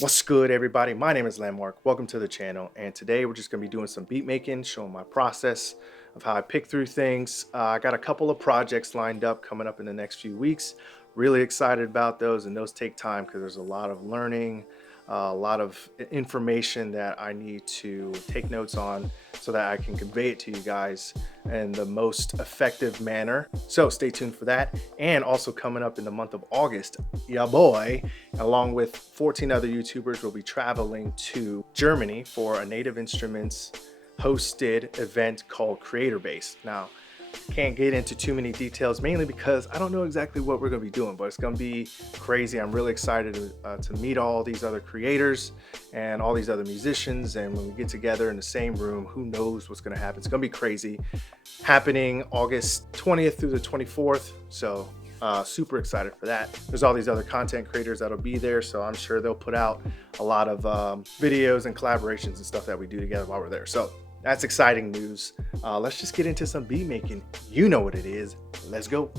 What's good, everybody? My name is Landmarq. Welcome to the channel, and today we're just going to be doing some beat making, showing my process of how I pick through things. I got a couple of projects lined up coming up in the next few weeks. Really excited about those, and those take time because there's a lot of learning, a lot of information that I need to take notes on so that I can convey it to you guys in the most effective manner. So stay tuned for that. And also coming up in the month of August, ya boy, along with 14 other YouTubers, will be traveling to Germany for a Native Instruments hosted event called Creator Base. Now, can't get into too many details, mainly because I don't know exactly what we're going to be doing, but it's going to be crazy. I'm really excited to meet all these other creators and all these other musicians. And when we get together in the same room, who knows what's going to happen. It's going to be crazy. Happening August 20th through the 24th. So super excited for that. There's all these other content creators that'll be there, so I'm sure they'll put out a lot of videos and collaborations and stuff that we do together while we're there. So that's exciting news. Let's just get into some beat making. You know what it is. Let's go.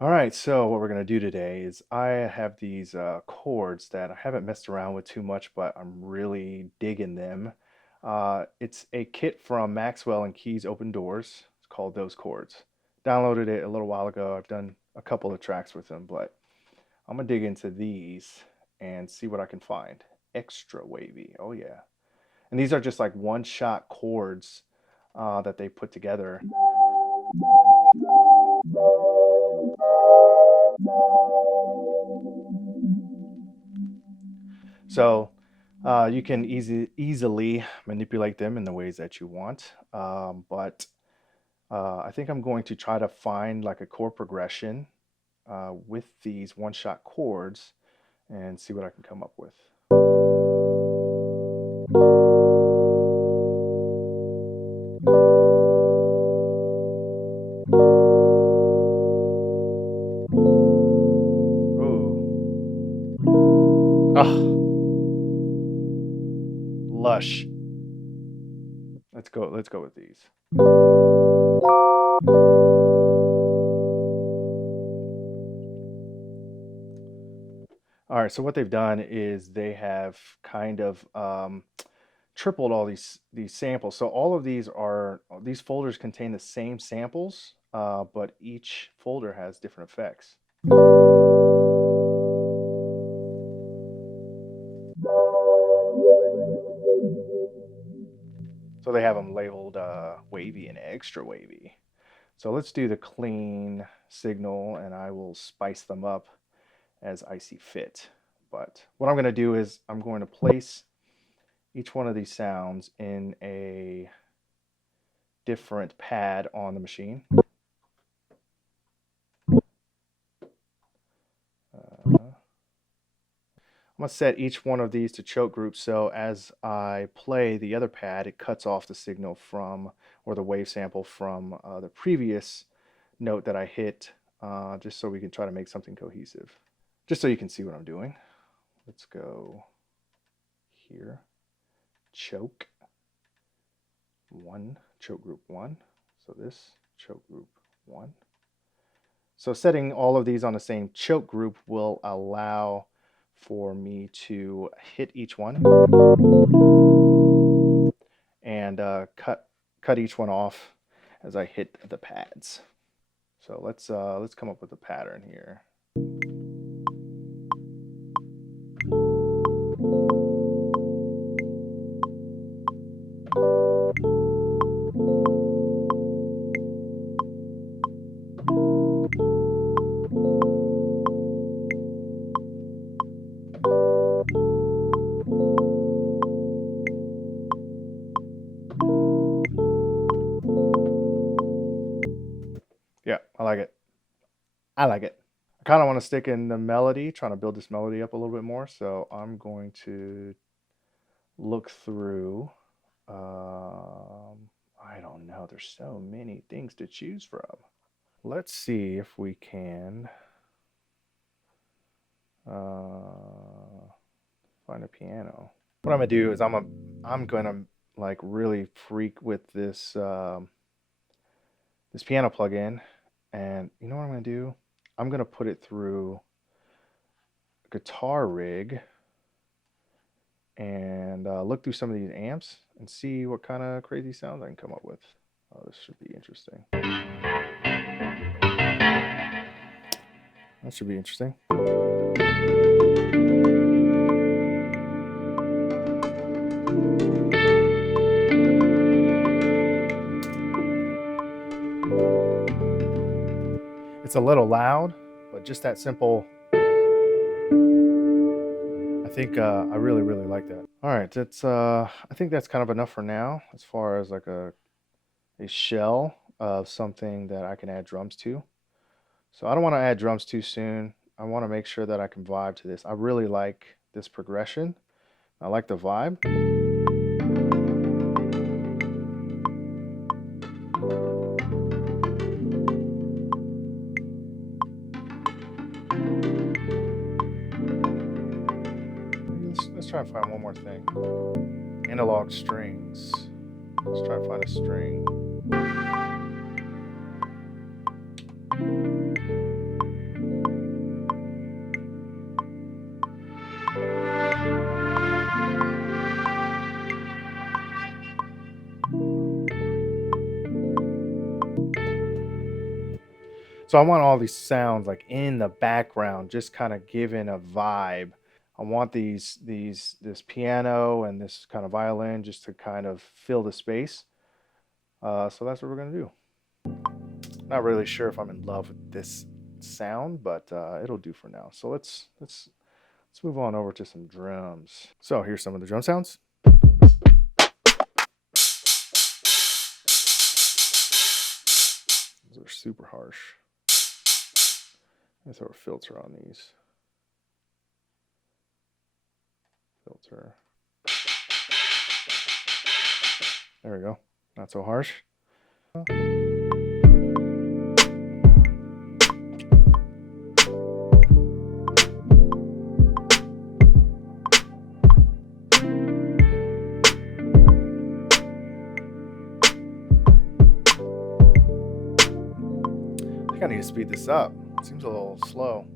All right, so what we're gonna do today is I have these chords that I haven't messed around with too much, but I'm really digging them. It's a kit from MXXWLL and KeysOpenDoors. It's called Those Chords. Downloaded it a little while ago. I've done a couple of tracks with them, but I'm gonna dig into these and see what I can find. Extra wavy, oh yeah. And these are just like one-shot chords that they put together. So you can easily manipulate them in the ways that you want. But I think I'm going to try to find like a chord progression with these one-shot chords and see what I can come up with. Ooh. Ah. Lush. Let's go with these. All right, so what they've done is they have kind of tripled all these samples. So all of these folders contain the same samples, but each folder has different effects. So they have them labeled wavy and extra wavy. So let's do the clean signal, and I will spice them up as I see fit. But what I'm going to do is I'm going to place each one of these sounds in a different pad on the machine. I'm going to set each one of these to choke groups, so as I play the other pad, it cuts off the signal from, or the wave sample from the previous note that I hit, just so we can try to make something cohesive. Just so you can see what I'm doing. Let's go here, choke 1, choke group 1, so this, choke group 1. So setting all of these on the same choke group will allow for me to hit each one and cut each one off as I hit the pads. So let's come up with a pattern here. Yeah, I like it. I like it. I kind of want to stick in the melody, trying to build this melody up a little bit more. So I'm going to look through. I don't know. There's so many things to choose from. Let's see if we can find a piano. What I'm gonna do is I'm gonna like really freak with this this piano plugin, and you know what I'm gonna do? I'm gonna put it through Guitar Rig and look through some of these amps and see what kind of crazy sounds I can come up with. Oh, this should be interesting. That should be interesting. It's a little loud, but just that simple. I think I really like that. All right, that's I think that's kind of enough for now as far as like a shell of something that I can add drums to. So I don't want to add drums too soon. I want to make sure that I can vibe to this. I really like this progression. I like the vibe. Let's try and find one more thing. Analog strings. Let's try and find a string. So I want all these sounds like in the background, just kind of giving a vibe. I want this piano and this kind of violin just to kind of fill the space. So that's what we're gonna do. Not really sure if I'm in love with this sound, but it'll do for now. So let's move on over to some drums. So here's some of the drum sounds. Those are super harsh. Let's throw a filter on these. Filter. There we go. Not so harsh. I need to speed this up. It seems a little slow.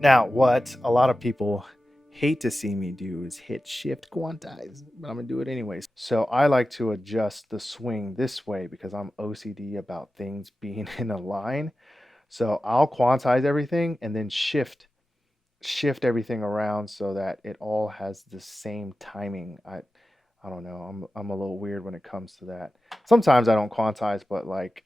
Now, what a lot of people hate to see me do is hit shift quantize, but I'm gonna do it anyways. So I like to adjust the swing this way because I'm OCD about things being in a line. So I'll quantize everything and then shift everything around so that it all has the same timing. I don't know. I'm a little weird when it comes to that. Sometimes I don't quantize, but like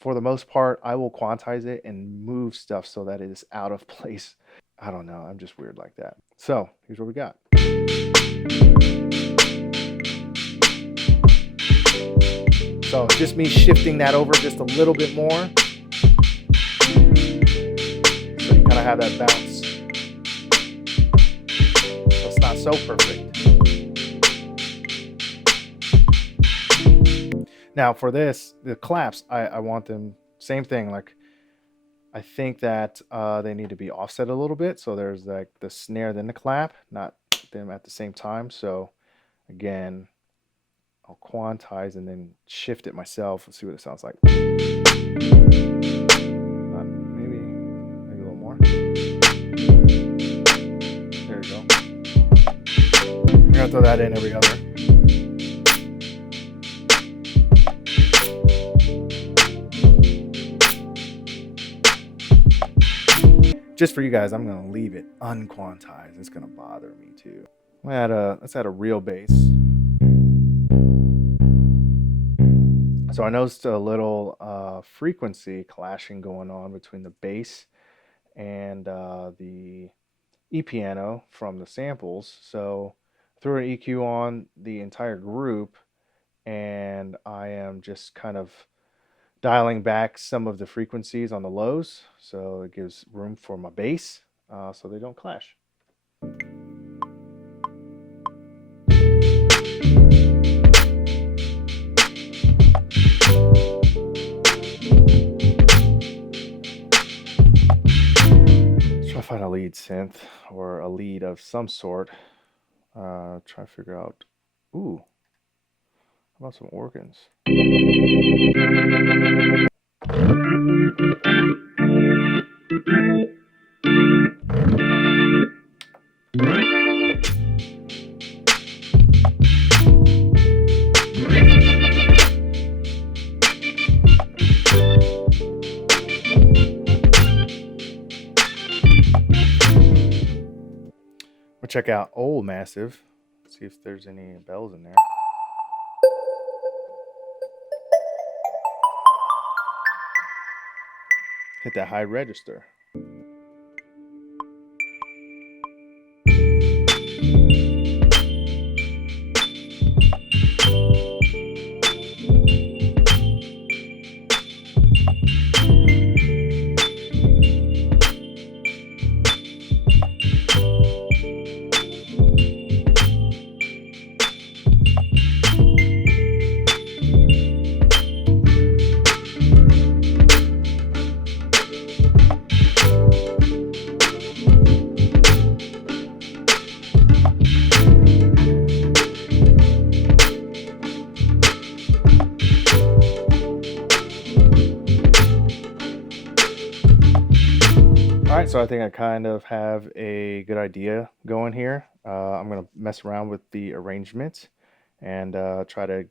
for the most part, I will quantize it and move stuff so that it is out of place. I don't know. I'm just weird like that. So here's what we got. So just me shifting that over just a little bit more. So you kind of have that bounce. So it's not so perfect. Now for this, the claps, I want them, same thing. Like I think that they need to be offset a little bit. So there's like the snare, then the clap, not them at the same time. So again, I'll quantize and then shift it myself. Let's see what it sounds like. Maybe a little more. There you go. We're gonna throw that in every other. Just for you guys, I'm gonna leave it unquantized. It's gonna bother me too. Let's add a real bass. So I noticed a little frequency clashing going on between the bass and the E-piano from the samples. So I threw an EQ on the entire group and I am just kind of dialing back some of the frequencies on the lows so it gives room for my bass so they don't clash. Try to find a lead synth or a lead of some sort. Try to figure out, ooh, how about some organs? We'll check out Old Massive, see if there's any bells in there. Hit that high register. Alright, so I think I kind of have a good idea going here. I'm going to mess around with the arrangement and try to,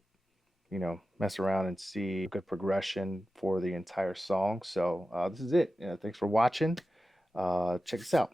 mess around and see good progression for the entire song. So this is it. Thanks for watching. Check this out.